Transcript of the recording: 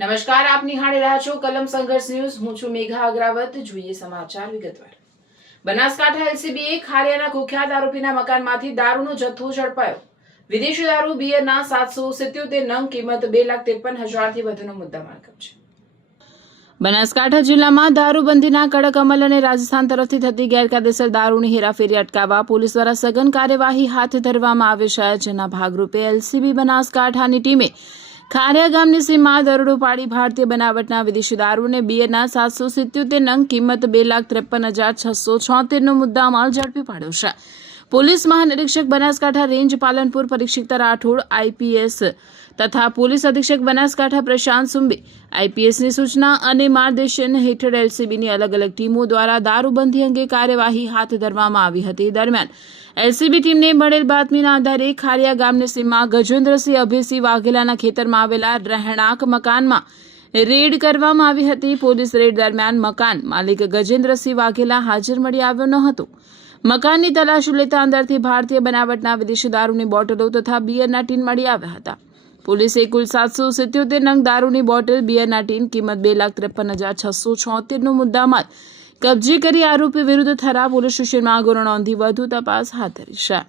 નમસ્કાર, આપ નિહાળી રહ્યા છો કલમ સંઘર્ષ ન્યૂઝ. હું છું મેઘા અગ્રાવત. જોઈએ સમાચાર વિગતવાર. બનાસકાંઠા એલસીબીએ ખારિયાના કુખ્યાત આરોપીના મકાનમાંથી દારૂનો જથ્થો ઝડપાયો. વિદેશી દારૂ બિયરના 777 નંગ, કિંમત 2,53,000થી વધુનો મુદ્દામાલ કબજે. બનાસકાંઠા જિલ્લામાં દારૂબંધીના કડક અમલ અને રાજસ્થાન તરફથી થતી ગેરકાયદેસર દારૂની હેરાફેરી અટકાવવા પોલીસ દ્વારા સઘન કાર્યવાહી હાથ ધરવામાં આવી છે. જેના ભાગરૂપે એલસીબી બનાસકાંઠાની ટીમે ખારિયા ગામની સીમમાં દરોડો પાડી ભારતીય બનાવટના વિદેશી દારૂ અને બિયરના 777 નંગ, કિંમત 2,53,676નો મુદ્દામાલ ઝડપી પાડ્યો છે. પોલીસ મહાનિરીક્ષક બનાસકાંઠા રેન્જ પાલનપુર પરીક્ષિત રાઠોડ આઈપીએસ તથા પોલીસ અધિક્ષક બનાસકાંઠા પ્રશાંત સુંબે આઈપીએસની સૂચના અને માર્ગદર્શન હેઠળ એલસીબીની અલગ અલગ ટીમો દ્વારા દારૂબંધી અંગે કાર્યવાહી હાથ ધરવામાં આવી હતી. દરમિયાન એલસીબી ટીમને મળેલ બાતમીના આધારે ખારિયા ગામની સીમમાં ગજેન્દ્રસિંહ અભયસિંહ વાઘેલાના ખેતરમાં આવેલા રહેણાંક મકાનમાં રેડ કરવામાં આવી હતી. પોલીસ રેડ દરમિયાન મકાન માલિક ગજેન્દ્રસિંહ વાઘેલા હાજર મળી આવ્યો ન હતો. મકાનની તલાશી લેતા અંદરથી ભારતીય બનાવટના વિદેશી દારૂની બોટલો તથા બિયરના ટીન મળી આવ્યા હતા. પોલીસે કુલ 777 નંગ દારૂની બોટલ, બિયરના ટીન, કિંમત 2,53,676નો મુદ્દામાલ કબજે કરી આરોપી વિરુદ્ધ થરા પોલીસ સ્ટેશનમાં ગુનો નોંધી વધુ તપાસ હાથ ધરી છે.